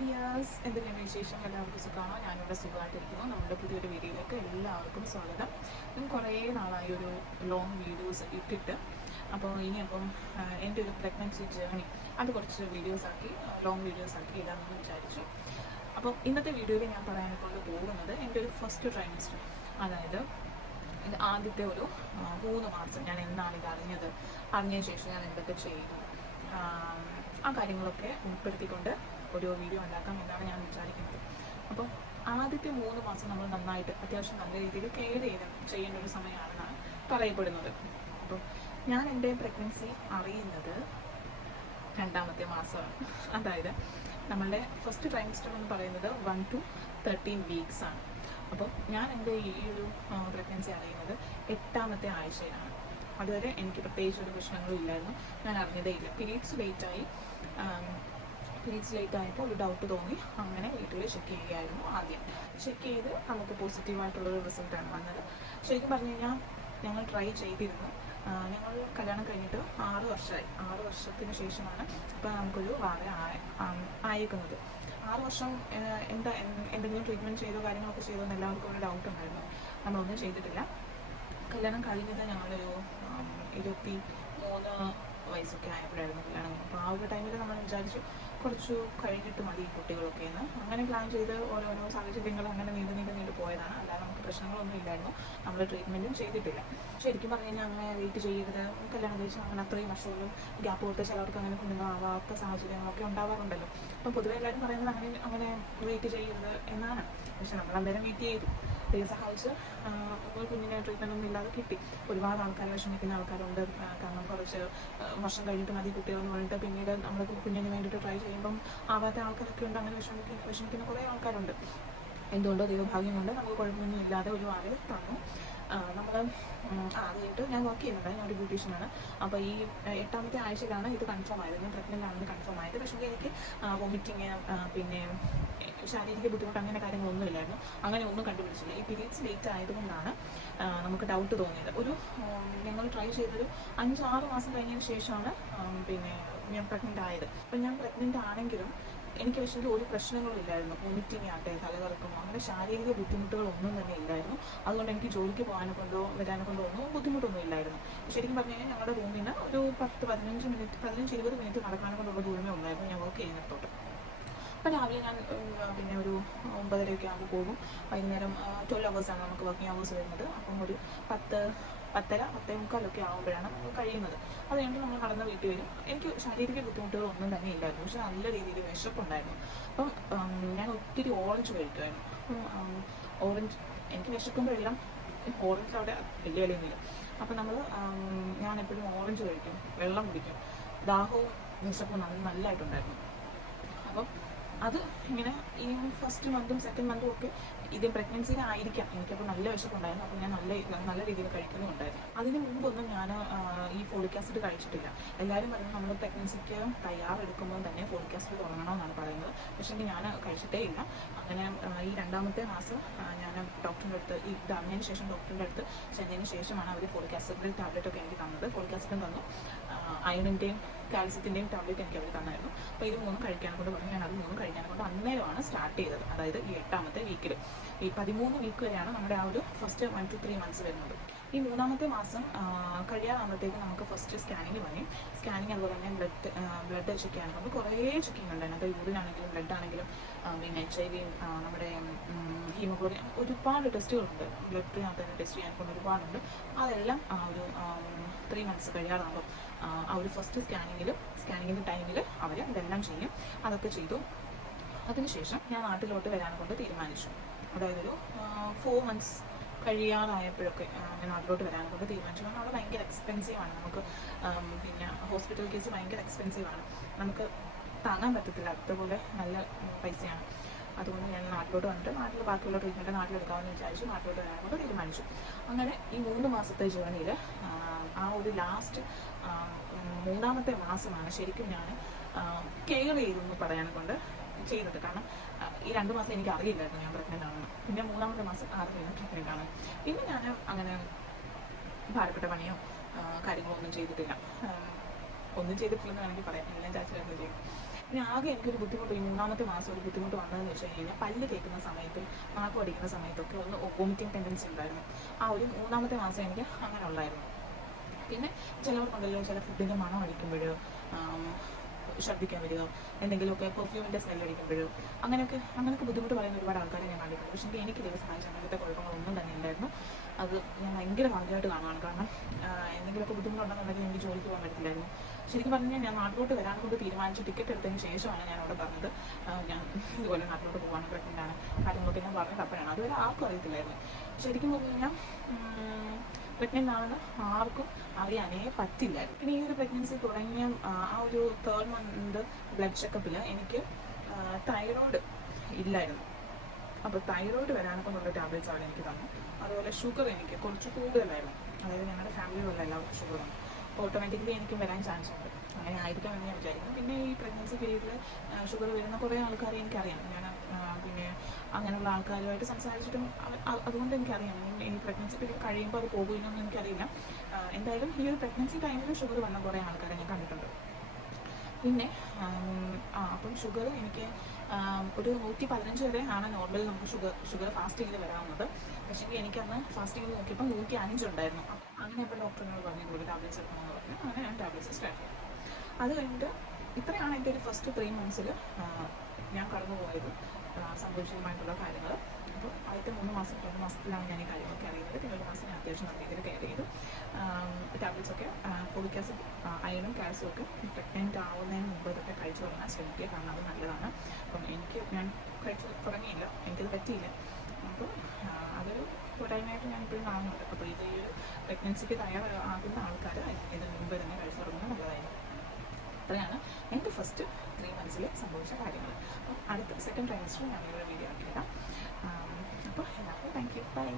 Dears, എന്തെങ്കിലും വിശേഷം? എല്ലാവർക്കും സുഖമാണോ? ഞാനിവിടെ സുഖമായിട്ടിരിക്കുന്നു. നമ്മുടെ പുതിയൊരു വീഡിയോയിലേക്ക് എല്ലാവർക്കും സ്വാഗതം. ഞാൻ കുറേ നാളായി ഒരു ലോങ് വീഡിയോസ് ഇട്ടിട്ട്, അപ്പോൾ ഇനിയപ്പം എൻ്റെ ഒരു പ്രഗ്നൻസി ജേർണി അത് കുറച്ച് വീഡിയോസാക്കി, ലോങ് വീഡിയോസാക്കി ഇടാമെന്ന് വിചാരിച്ചു. അപ്പോൾ ഇന്നത്തെ വീഡിയോയിൽ ഞാൻ പറയാനെക്കൊണ്ട് പോകുന്നത് എൻ്റെ ഒരു ഫസ്റ്റ് ട്രൈമസ്റ്റർ, അതായത് ഇത് ആദ്യത്തെ ഒരു 3 മാസം ഞാൻ എന്നാണ് ഇത് അറിഞ്ഞതിന് ശേഷം ഞാൻ എന്തൊക്കെ ചെയ്തു, ആ കാര്യങ്ങളൊക്കെ ഉൾപ്പെടുത്തിക്കൊണ്ട് ഒരു വീഡിയോ ഉണ്ടാക്കാം എന്നാണ് ഞാൻ വിചാരിക്കുന്നത്. അപ്പോൾ ആദ്യത്തെ 3 മാസം നമ്മൾ നന്നായിട്ട് അത്യാവശ്യം നല്ല രീതിയിൽ കെയർ ചെയ്യേണ്ട ഒരു സമയമാണെന്നാണ് പറയപ്പെടുന്നത്. അപ്പോൾ ഞാൻ എൻ്റെ പ്രഗ്നൻസി അറിയുന്നത് 2ാമത്തെ മാസമാണ്. അതായത് നമ്മളുടെ ഫസ്റ്റ് ട്രൈമസ്റ്റർ എന്ന് പറയുന്നത് 1 to 13 വീക്സ് ആണ്. അപ്പോൾ ഞാൻ എൻ്റെ ഈ ഒരു പ്രഗ്നൻസി അറിയുന്നത് 8ാമത്തെ ആഴ്ചയിലാണ്. അതുവരെ എനിക്ക് പ്രത്യേകിച്ച് ഒരു പ്രശ്നങ്ങളും ഇല്ലായിരുന്നു, ഞാൻ അറിഞ്ഞതേ ഇല്ല. പീരീഡ്സ് ലേറ്റ് ആയപ്പോൾ ഒരു ഡൗട്ട് തോന്നി, അങ്ങനെ വീട്ടിൽ ചെക്ക് ചെയ്യുകയായിരുന്നു. ആദ്യം ചെക്ക് ചെയ്ത് നമുക്ക് പോസിറ്റീവായിട്ടുള്ളൊരു റിസൾട്ടാണ് വന്നത്. ശരിക്കും പറഞ്ഞു കഴിഞ്ഞാൽ ഞങ്ങൾ ട്രൈ ചെയ്തിരുന്നു. ഞങ്ങൾ കല്യാണം കഴിഞ്ഞിട്ട് 6 വർഷമായി. 6 വർഷത്തിന് ശേഷമാണ് ഇപ്പോൾ നമുക്കൊരു വാവ ആയേക്കുന്നത്. 6 വർഷം എന്തെങ്കിലും ട്രീറ്റ്മെൻറ്റ് ചെയ്തോ കാര്യങ്ങളൊക്കെ ചെയ്തോ എന്ന് എല്ലാവർക്കും ഒരു ഡൗട്ട് ഉണ്ടായിരുന്നു. നമ്മളൊന്നും ചെയ്തിട്ടില്ല. കല്യാണം കഴിഞ്ഞത് ഞങ്ങളൊരു 23 വയസ്സൊക്കെ ആയപ്പോഴായിരുന്നു കല്യാണം. അപ്പോൾ ആ ഒരു ടൈമിൽ നമ്മൾ വിചാരിച്ചു കുറച്ചു കഴിഞ്ഞിട്ട് മതി കുട്ടികളൊക്കെ എന്ന്. അങ്ങനെ പ്ലാൻ ചെയ്ത് ഓരോരോ സാഹചര്യങ്ങൾ അങ്ങനെ നീണ്ടു പോയതാണ്. അല്ലാതെ നമുക്ക് പ്രശ്നങ്ങളൊന്നും ഇല്ലായിരുന്നു. നമ്മൾ ട്രീറ്റ്മെൻറ്റും ചെയ്തിട്ടില്ല. ശരിക്കും പറഞ്ഞു കഴിഞ്ഞാൽ അങ്ങനെ വെയിറ്റ് ചെയ്യരുത്, കല്യാണം കഴിച്ചാൽ അങ്ങനെ അത്രയും വർഷങ്ങളും ഗ്യാപ്പ് കൊടുത്ത് ചിലർക്ക് അങ്ങനെ കുഞ്ഞുങ്ങളാവാത്ത സാഹചര്യങ്ങളൊക്കെ ഉണ്ടാവാറുണ്ടല്ലോ. അപ്പം പൊതുവെ എല്ലാവരും പറയുന്നത് അങ്ങനെ വെയിറ്റ് ചെയ്യരുത് എന്നാണ്. പക്ഷെ നമ്മൾ അന്നേരം വെയിറ്റ് ചെയ്തു. സഹായിച്ച് അപ്പോൾ കുഞ്ഞിനെ ട്രീറ്റ്മെൻ്റ് ഒന്നും ഇല്ലാതെ കിട്ടി. ഒരുപാട് ആൾക്കാർ വിഷമിക്കുന്ന ആൾക്കാരുണ്ട്. കാരണം കുറച്ച് വർഷം കഴിഞ്ഞിട്ട് മതി കുട്ടികളെന്ന് പറഞ്ഞിട്ട് പിന്നീട് നമ്മൾ കുഞ്ഞിന് വേണ്ടിയിട്ട് ട്രൈ ചെയ്യുമ്പം ആവാത്ത ആൾക്കാരൊക്കെ ഉണ്ട്. അങ്ങനെ വിഷമിക്കുന്ന കുറേ ആൾക്കാരുണ്ട്. എന്തുകൊണ്ടോ ദൈവഭാഗ്യം കൊണ്ട് നമുക്ക് കുഴപ്പമൊന്നും ഇല്ലാതെ ഒരു ആളെ തന്നു. നമ്മൾ അത് കഴിഞ്ഞിട്ട് ഞാൻ വർക്ക് ചെയ്യുന്നുണ്ട്, ഞാൻ ഒരു ബ്യൂട്ടീഷ്യനാണ്. അപ്പോൾ ഈ 8ാമത്തെ ആഴ്ചയിലാണ് ഇത് കൺഫേം ആയത്. ഞാൻ പ്രഗ്നൻ്റ് ആണെന്ന് കൺഫേം ആയത്. പക്ഷേ എനിക്ക് വോമിറ്റിങ്, പിന്നെ ശാരീരിക ബുദ്ധിമുട്ട് അങ്ങനെ കാര്യങ്ങളൊന്നും ഇല്ലായിരുന്നു. അങ്ങനെ ഒന്നും കണ്ടുപിടിച്ചില്ല. ഈ പീരീഡ്സ് ലേറ്റ് ആയതുകൊണ്ടാണ് നമുക്ക് ഡൗട്ട് തോന്നിയത്. ഞങ്ങൾ ട്രൈ ചെയ്തൊരു 5-6 മാസം കഴിഞ്ഞതിന് ശേഷമാണ് പിന്നെ ഞാൻ പ്രഗ്നൻ്റ് ആയത്. അപ്പം ഞാൻ പ്രഗ്നൻ്റ് ആണെങ്കിലും എനിക്ക് പക്ഷേ ഒരു പ്രശ്നങ്ങളും ഇല്ലായിരുന്നു. വോമിറ്റിംഗ് ആട്ടെ, തലകറക്കമോ അങ്ങനെ ശാരീരിക ബുദ്ധിമുട്ടുകളൊന്നും തന്നെ ഇല്ലായിരുന്നു. അതുകൊണ്ട് എനിക്ക് ജോലിക്ക് വരാനെ കൊണ്ടോ ഒന്നും ബുദ്ധിമുട്ടൊന്നും ഇല്ലായിരുന്നു. ശരിക്കും പറഞ്ഞു കഴിഞ്ഞാൽ ഞങ്ങളുടെ റൂമിൽ നിന്ന് ഒരു 15-20 മിനിറ്റ് നടക്കാനെ കൊണ്ടുള്ള ദൂരമേ ഉള്ളായിരുന്നു ഞാൻ വർക്ക് ചെയ്യുന്നിടത്തോട്ട്. അപ്പോൾ രാവിലെ ഞാൻ പിന്നെ ഒരു 9:30 ആകുമ്പോൾ പോകും. വൈകുന്നേരം 12 അവേഴ്സാണ് നമുക്ക് വർക്കിംഗ് അവേഴ്സ് വരുന്നത്. അപ്പം ഒരു 10-10:30 ആകുമ്പോഴാണ് നമ്മൾ കഴിയുന്നത്. അത് കഴിഞ്ഞിട്ട് നമ്മൾ നടന്ന് വീട്ടിൽ വരും. എനിക്ക് ശാരീരിക ബുദ്ധിമുട്ടുകളൊന്നും തന്നെ ഇല്ലായിരുന്നു. പക്ഷേ നല്ല രീതിയിൽ വിശപ്പുണ്ടായിരുന്നു. അപ്പം ഞാൻ ഒത്തിരി ഓറഞ്ച് കഴിക്കുമായിരുന്നു. അപ്പം ഓറഞ്ച് എനിക്ക് വിശക്കുമ്പോഴെല്ലാം ഓറഞ്ച് അവിടെ വലിയ വിലയൊന്നുമില്ല. അപ്പം ഞാൻ എപ്പോഴും ഓറഞ്ച് കഴിക്കും, വെള്ളം കുടിക്കും. ദാഹവും വിശപ്പും നല്ലതായിട്ടുണ്ടായിരുന്നു. അപ്പം അത് ഇങ്ങനെ ഈ ഫസ്റ്റ് മന്തും സെക്കൻഡ് മന്തും ഒക്കെ ഇത് പ്രഗ്നൻസിയിലായിരിക്കാം എനിക്കപ്പോൾ നല്ല വിശപ്പുണ്ടായിരുന്നു. അപ്പോൾ ഞാൻ നല്ല രീതിയിൽ കഴിക്കുന്നുണ്ടായിരുന്നു. അതിന് മുമ്പൊന്നും ഞാൻ ഈ ഫോളിക് ആസിഡ് കഴിച്ചിട്ടില്ല. എല്ലാവരും പറയുന്നത് നമ്മൾ പ്രഗ്നൻസിക്ക് തയ്യാറെടുക്കുമ്പോൾ തന്നെ ഫോളിക് ആസിഡ് തുടങ്ങണമെന്നാണ് പറയുന്നത്. പക്ഷേ ഞാൻ കഴിച്ചിട്ടേ ഇല്ല. അങ്ങനെ ഈ 2ാമത്തെ മാസം ഞാൻ ഡോക്ടറിൻ്റെ അടുത്ത് ഇത് അറിഞ്ഞതിന് ശേഷം ഡോക്ടറിൻ്റെ അടുത്ത് ചെന്നതിന് ശേഷമാണ് അവർ ഫോളിക് ആസിഡിൻ്റെ ടാബ്ലറ്റൊക്കെ എനിക്ക് തന്നത്. ഫോളിക് ആസിഡും തന്നു, അയണിൻ്റെയും കാൽസ്യത്തിൻ്റെയും ടാബ്ലറ്റ് എനിക്ക് അവർ തന്നായിരുന്നു. അപ്പോൾ ഇത് 3 കഴിക്കാനെ കൊണ്ട് പറഞ്ഞു. ഞാൻ അത് 3 കഴിക്കാനെ കൊണ്ട് അന്നേരമാണ് സ്റ്റാർട്ട് ചെയ്തത്. അതായത് ഈ 8ാമത്തെ വീക്കിൽ ഈ 13 വീക്ക് വരെയാണ് നമ്മുടെ ആ ഒരു ഫസ്റ്റ് 1 to 3 മന്ത്സ് വരുന്നത്. ഈ 3ാമത്തെ മാസം കഴിയാറാകുമ്പോഴത്തേക്ക് നമുക്ക് ഫസ്റ്റ് സ്കാനിങ് പറയും. സ്കാനിങ് അതുപോലെ തന്നെ ബ്ലഡ് ചെക്ക് ചെയ്യാൻ കൊണ്ട് കുറേ ചെക്കിങ് ഉണ്ട്. അതിനകത്ത് യൂറിൻ ആണെങ്കിലും ബ്ലഡ് ആണെങ്കിലും പിന്നെ HIV, നമ്മുടെ ഹീമോഗ്ലോബിൻ, ഒരുപാട് ടെസ്റ്റുകളുണ്ട്. ബ്ലഡിനകത്ത് തന്നെ ടെസ്റ്റ് ചെയ്യാൻ കൊണ്ട് ഒരുപാടുണ്ട്. അതെല്ലാം ആ ഒരു 3 മന്ത്സ് കഴിയാറാകുമ്പോൾ ആ ഒരു ഫസ്റ്റ് സ്കാനിങ്ങിൻ്റെ ടൈമിൽ അവർ ഇതെല്ലാം ചെയ്യും. അതൊക്കെ ചെയ്തു. അതിനുശേഷം ഞാൻ നാട്ടിലോട്ട് വരാൻ കൊണ്ട് തീരുമാനിച്ചു. അതായത് ഒരു 4 മന്ത്സ് കഴിയാറായപ്പോഴൊക്കെ ഞാൻ നാട്ടിലോട്ട് വരാൻ കൊണ്ട് തീരുമാനിച്ചു. കാരണം അവിടെ ഭയങ്കര എക്സ്പെൻസീവാണ്. നമുക്ക് പിന്നെ ഹോസ്പിറ്റൽ കേസ് ഭയങ്കര എക്സ്പെൻസീവാണ്. നമുക്ക് താങ്ങാൻ പറ്റത്തില്ല. അതുപോലെ നല്ല പൈസയാണ്. അതുകൊണ്ട് ഞാൻ നാട്ടിലോട്ട് വന്നിട്ട് നാട്ടിൽ ബാക്കിയുള്ള ട്രീറ്റ്മെൻറ്റ് നാട്ടിലെടുക്കാമെന്ന് വിചാരിച്ചു. നാട്ടിലോട്ട് വരാൻ കൊണ്ട് തീരുമാനിച്ചു. അങ്ങനെ ഈ 3 മാസത്തെ ജേർണിയിൽ ആ ഒരു ലാസ്റ്റ് 3ാമത്തെ മാസമാണ് ശരിക്കും ഞാൻ കെയർ ചെയ്തെന്ന് പറയാനെ കൊണ്ട് ചെയ്തത്. കാരണം ഈ 2 മാസം എനിക്ക് അറിയില്ലായിരുന്നു ഞാൻ പ്രഗ്നൻ്റ് ആണെന്ന്. പിന്നെ 3ാമത്തെ മാസം അറിയില്ല പ്രഗ്നൻ്റ് ആണ്. പിന്നെ ഞാൻ അങ്ങനെ ഭാരപ്പെട്ട പണിയോ കാര്യങ്ങളോ ഒന്നും ചെയ്തിട്ടില്ല. ഒന്നും ചെയ്തിട്ടില്ലെന്ന് വേണമെങ്കിൽ പറയാം, എല്ലാം ചാച്ചനൊന്നും ചെയ്യും. പിന്നെ ആകെ എനിക്കൊരു ബുദ്ധിമുട്ട് ഈ 3-ാമത്തെ മാസം ഒരു ബുദ്ധിമുട്ട് വന്നതെന്ന് വെച്ച് കഴിഞ്ഞാൽ പല്ല് തേക്കുന്ന സമയത്തും നാക്ക് അടിക്കുന്ന സമയത്തൊക്കെ ഒന്ന് വോമിറ്റിംഗ് ടെൻഡൻസി ഉണ്ടായിരുന്നു. ആ ഒരു 3-ാമത്തെ മാസം എനിക്ക് അങ്ങനെ ഉള്ളായിരുന്നു. പിന്നെ ചിലവർക്കുണ്ടല്ലോ ചില ഫുഡിൻ്റെ മണം അടിക്കുമ്പോഴോ ഛർദ്ദിക്കാൻ വരിക, എന്തെങ്കിലുമൊക്കെ പെർഫ്യൂമിൻ്റെ സ്മെല്ല് അടിക്കുമ്പോഴോ അങ്ങനെയൊക്കെ ബുദ്ധിമുട്ട് പറയുന്ന ഒരുപാട് ആൾക്കാരെ ഞാൻ കണ്ടിട്ടുണ്ട്. പക്ഷേ എനിക്ക് ദൈവം സഹായിച്ച അങ്ങനത്തെ കുഴപ്പങ്ങളൊന്നും തന്നെ ഉണ്ടായിരുന്നു. അത് ഞാൻ ഭയങ്കര ഭാഗ്യമായിട്ട് കാണുകയാണ്. കാരണം എന്തെങ്കിലുമൊക്കെ ബുദ്ധിമുട്ടുണ്ടെന്നുണ്ടെങ്കിൽ എനിക്ക് ജോലിക്ക് പോകാൻ പറ്റില്ലായിരുന്നു. ശരിക്കും പറഞ്ഞാൽ ഞാൻ നാട്ടിലോട്ട് വരാൻ കൊണ്ട് തീരുമാനിച്ച് ടിക്കറ്റ് എടുത്തതിന് ശേഷമാണ് ഞാൻ അവിടെ പറഞ്ഞത് ഞാൻ ഇതുപോലെ നാട്ടിലോട്ട് പോകാൻ പ്രഗ്നൻ്റാണ് കാര്യങ്ങളൊക്കെ ഞാൻ പറഞ്ഞത് അപ്പോഴാണ്. അതുവരെ ആർക്കും അറിയത്തില്ലായിരുന്നു. ശരിക്കും പറഞ്ഞു കഴിഞ്ഞാൽ പ്രഗ്നൻ്റ് ആണെന്ന് ആർക്കും അറിയാനേ പറ്റില്ലായിരുന്നു. പിന്നെ ഈ ഒരു പ്രഗ്നൻസി തുടങ്ങിയ ആ ഒരു 3rd മന്ത് ബ്ലഡ് ചെക്കപ്പിൽ എനിക്ക് തൈറോയ്ഡ് ഇല്ലായിരുന്നു. അപ്പോൾ തൈറോയ്ഡ് വരാനെ കൊണ്ടുള്ള ടാബ്ലറ്റ്സ് ആണ് എനിക്ക് തന്നു. അതുപോലെ ഷുഗർ എനിക്ക് കുറച്ച് കൂടുതലായിരുന്നു. അതായത് ഞങ്ങളുടെ ഫാമിലിയിലുള്ള എല്ലാവർക്കും ഷുഗറാണ്. അപ്പോൾ ഓട്ടോമാറ്റിക്കലി എനിക്കും വരാൻ ചാൻസ് ഉണ്ട്. അങ്ങനെ ആയിരിക്കാമെന്ന് ഞാൻ വിചാരിക്കുന്നു. പിന്നെ ഈ പ്രഗ്നൻസി പീരീഡിൽ ഷുഗർ വരുന്ന കുറേ ആൾക്കാരെ എനിക്കറിയാം. ഞാൻ പിന്നെ അങ്ങനെയുള്ള ആൾക്കാരുമായിട്ട് സംസാരിച്ചിട്ടും അതുകൊണ്ട് എനിക്കറിയാം ഈ പ്രഗ്നൻസി പീരീഡ് കഴിയുമ്പോൾ അത് പോകുമെന്നൊന്നും എനിക്കറിയില്ല. എന്തായാലും ഈ ഒരു പ്രഗ്നൻസി ടൈമിൽ ഷുഗർ വന്ന കുറേ ആൾക്കാരെ ഞാൻ കണ്ടിട്ടുണ്ട്. പിന്നെ അപ്പം ഷുഗർ എനിക്ക് ഒരു 115 വരെ ആണ് നോർമൽ നമുക്ക് ഷുഗർ ഫാസ്റ്റിങ്ങിൽ വരാവുന്നത്. പക്ഷേ എനിക്കന്ന് ഫാസ്റ്റിങ്ങിൽ നോക്കിയപ്പോൾ 105 ഉണ്ടായിരുന്നു. അങ്ങനെ അപ്പോൾ ഡോക്ടറിനോട് പറഞ്ഞു ടാബ്ലറ്റ്സ് എടുക്കണമെന്ന് പറഞ്ഞു. അങ്ങനെ ഞാൻ ടാബ്ലറ്റ്സ് സ്റ്റാർട്ട് ചെയ്തു. അത് കഴിഞ്ഞിട്ട് ഇത്രയാണ് എൻ്റെ ഒരു ഫസ്റ്റ് 3 മന്ത്സിൽ ഞാൻ കടന്നു പോയത് സംഭവിച്ചതുമായിട്ടുള്ള കാര്യങ്ങൾ. അപ്പോൾ ആദ്യത്തെ 2 മാസത്തിലാണ് ഞാൻ ഈ കാര്യങ്ങളൊക്കെ അറിയുന്നത്. പിന്നെ 1 മാസം ഞാൻ അത്യാവശ്യം നല്ല രീതിയിൽ കെയർ ചെയ്തു. ടാബ്ലറ്റ്സൊക്കെ ഫോളിക് ആസിഡ്, അയണും കാൽസ്യം ഒക്കെ പ്രഗ്നൻ്റ് ആവുന്നതിന് മുമ്പ് ഇതൊക്കെ കഴിച്ചു തുടങ്ങാൻ ശ്രമിക്കുക. കാരണം അത് നല്ലതാണ്. അപ്പം ഞാൻ കഴിച്ച് തുടങ്ങിയില്ല, എനിക്കത് പറ്റിയില്ല. അപ്പോൾ അതൊരു പോരായ്മയായിട്ട് ഞാൻ ഇപ്പോഴും കാണുന്നുണ്ട്. അപ്പോൾ ഇത് ഈ ഒരു പ്രഗ്നൻസിക്ക് തയ്യാറാകുന്ന ആൾക്കാർ ഇതിന് മുമ്പ് തന്നെ കഴിച്ചു തുടങ്ങുന്നത് നല്ലതായിരുന്നു. അത്രയാണ് എൻ്റെ ഫസ്റ്റ് 3 മന്ത്സിൽ സംഭവിച്ച കാര്യങ്ങൾ. അപ്പം അടുത്ത 2nd ട്രൈമസ്റ്റർ ഞാൻ ഒരു വീഡിയോ ആക്കിയിടാം. അപ്പോൾ എല്ലാവർക്കും താങ്ക് യു, ബൈ.